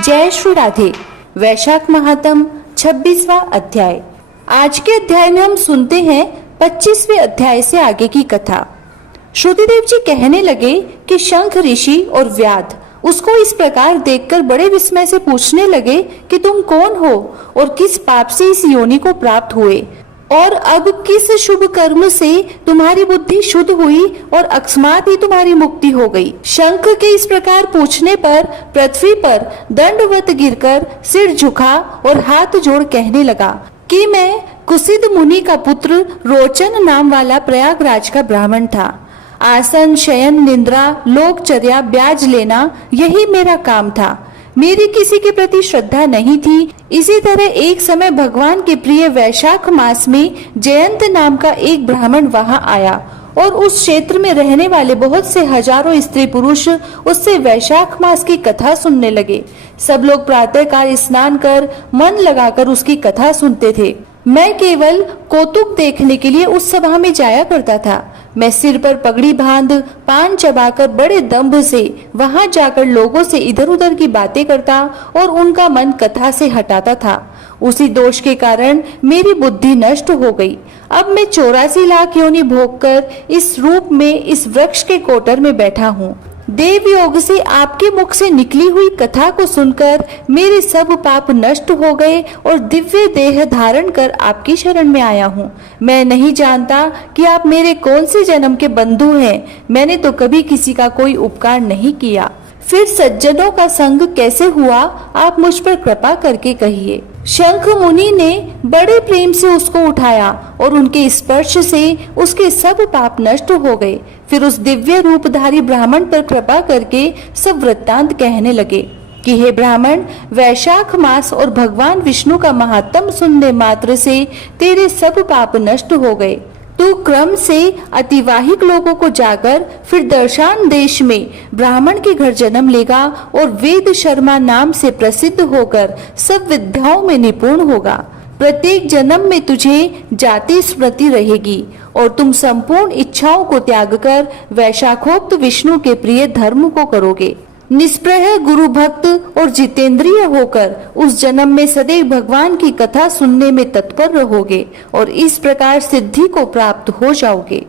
जय श्री राधे। वैशाख महात्म 26वां अध्याय। आज के अध्याय में हम सुनते हैं 25वें अध्याय से आगे की कथा। श्रुतिदेव जी कहने लगे कि शंख ऋषि और व्याध उसको इस प्रकार देखकर बड़े विस्मय से पूछने लगे कि तुम कौन हो और किस पाप से इस योनि को प्राप्त हुए, और अब किस शुभ कर्म से तुम्हारी बुद्धि शुद्ध हुई और अकस्मात ही तुम्हारी मुक्ति हो गई। शंख के इस प्रकार पूछने पर पृथ्वी पर दंडवत गिरकर सिर झुका और हाथ जोड़ कहने लगा कि मैं कुसिद मुनि का पुत्र रोचन नाम वाला प्रयागराज का ब्राह्मण था। आसन, शयन, निद्रा, लोकचर्या, ब्याज लेना यही मेरा काम था। मेरी किसी के प्रति श्रद्धा नहीं थी। इसी तरह एक समय भगवान के प्रिय वैशाख मास में जयंत नाम का एक ब्राह्मण वहां आया और उस क्षेत्र में रहने वाले बहुत से हजारों स्त्री पुरुष उससे वैशाख मास की कथा सुनने लगे। सब लोग प्रातःकाल स्नान कर मन लगाकर उसकी कथा सुनते थे। मैं केवल कौतुक देखने के लिए उस सभा में जाया करता था। मैं सिर पर पगड़ी बांध पान चबाकर बड़े दंभ से वहां जाकर लोगों से इधर उधर की बातें करता और उनका मन कथा से हटाता था। उसी दोष के कारण मेरी बुद्धि नष्ट हो गई। अब मैं 84 लाख योनि भोगकर इस रूप में इस वृक्ष के कोटर में बैठा हूँ। देव योग से आपके मुख से निकली हुई कथा को सुनकर मेरे सब पाप नष्ट हो गए और दिव्य देह धारण कर आपकी शरण में आया हूँ। मैं नहीं जानता कि आप मेरे कौन से जन्म के बंधु हैं। मैंने तो कभी किसी का कोई उपकार नहीं किया। फिर सज्जनों का संग कैसे हुआ, आप मुझ पर कृपा करके कहिए। शंख मुनि ने बड़े प्रेम से उसको उठाया और उनके स्पर्श से उसके सब पाप नष्ट हो गए। फिर उस दिव्य रूपधारी ब्राह्मण पर कृपा करके सब वृत्तांत कहने लगे कि हे ब्राह्मण, वैशाख मास और भगवान विष्णु का महात्म सुनने मात्र से तेरे सब पाप नष्ट हो गए। तू क्रम से अतिवाहिक लोगों को जाकर फिर दर्शान देश में ब्राह्मण के घर जन्म लेगा और वेद शर्मा नाम से प्रसिद्ध होकर सब विद्याओं में निपुण होगा। प्रत्येक जन्म में तुझे जाति स्मृति रहेगी और तुम संपूर्ण इच्छाओं को त्याग कर वैशाखोक्त विष्णु के प्रिय धर्म को करोगे। निष्प्रह गुरु भक्त और जितेंद्रिय होकर उस जन्म में सदैव भगवान की कथा सुनने में तत्पर रहोगे और इस प्रकार सिद्धि को प्राप्त हो जाओगे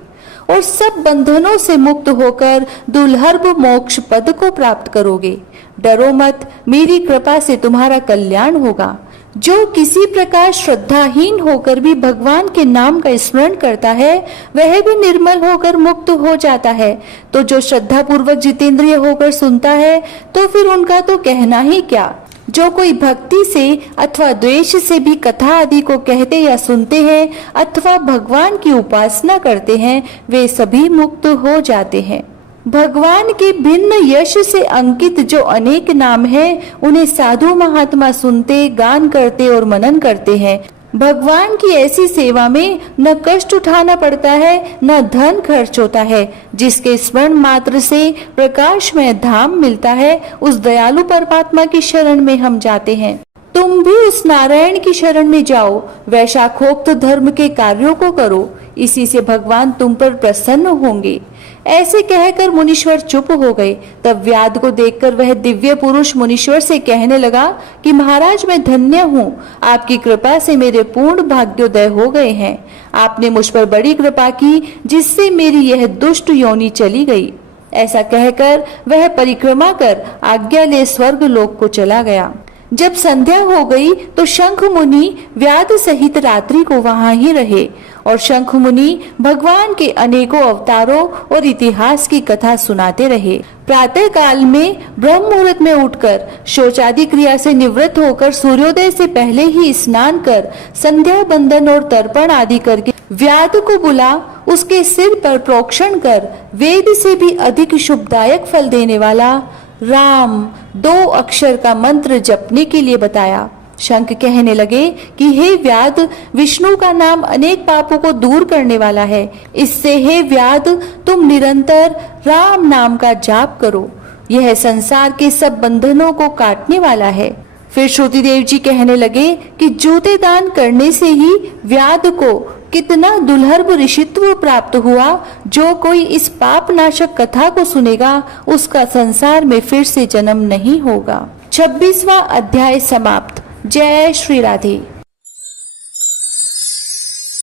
और सब बंधनों से मुक्त होकर दुर्लभ मोक्ष पद को प्राप्त करोगे। डरो मत, मेरी कृपा से तुम्हारा कल्याण होगा। जो किसी प्रकार श्रद्धाहीन होकर भी भगवान के नाम का स्मरण करता है वह भी निर्मल होकर मुक्त हो जाता है। तो जो श्रद्धा पूर्वक जितेंद्रिय होकर सुनता है तो फिर उनका तो कहना ही क्या। जो कोई भक्ति से अथवा द्वेष से भी कथा आदि को कहते या सुनते हैं अथवा भगवान की उपासना करते हैं वे सभी मुक्त हो जाते हैं। भगवान के भिन्न यश से अंकित जो अनेक नाम हैं, उन्हें साधु महात्मा सुनते, गान करते और मनन करते हैं। भगवान की ऐसी सेवा में न कष्ट उठाना पड़ता है न धन खर्च होता है। जिसके स्मरण मात्र से प्रकाशमय धाम मिलता है उस दयालु परमात्मा की शरण में हम जाते हैं। तुम भी उस नारायण की शरण में जाओ, वैशाखोक्त धर्म के कार्यों को करो, इसी से भगवान तुम पर प्रसन्न होंगे। ऐसे कहकर मुनीश्वर चुप हो गए। तब व्याध को देखकर वह दिव्य पुरुष मुनीश्वर से कहने लगा कि महाराज, मैं धन्य हूँ। आपकी कृपा से मेरे पूर्ण भाग्योदय हो गए हैं। आपने मुझ पर बड़ी कृपा की जिससे मेरी यह दुष्ट योनि चली गई। ऐसा कहकर वह परिक्रमा कर आज्ञा ले स्वर्ग लोक को चला गया। जब संध्या हो गई तो शंख मुनि व्याध सहित रात्रि को वहां ही रहे और शंख मुनि भगवान के अनेकों अवतारों और इतिहास की कथा सुनाते रहे। प्रातः काल में ब्रह्म मुहूर्त में उठकर शौचादि क्रिया से निवृत्त होकर सूर्योदय से पहले ही स्नान कर संध्या बंदन और तर्पण आदि करके व्याध को बुला उसके सिर पर प्रोक्षण कर वेद से भी अधिक शुभदायक फल देने वाला राम 2 अक्षर का मंत्र जपने के लिए बताया। शंख कहने लगे कि हे व्याध, विष्णु का नाम अनेक पापों को दूर करने वाला है। इससे हे व्याध, तुम निरंतर राम नाम का जाप करो। यह संसार के सब बंधनों को काटने वाला है। फिर श्रुतिदेव जी कहने लगे कि जूते दान करने से ही व्याध को कितना दुर्लभ ऋषित्व प्राप्त हुआ। जो कोई इस पाप नाशक कथा को सुनेगा उसका संसार में फिर से जन्म नहीं होगा। 26वां अध्याय समाप्त। जय श्री राधे।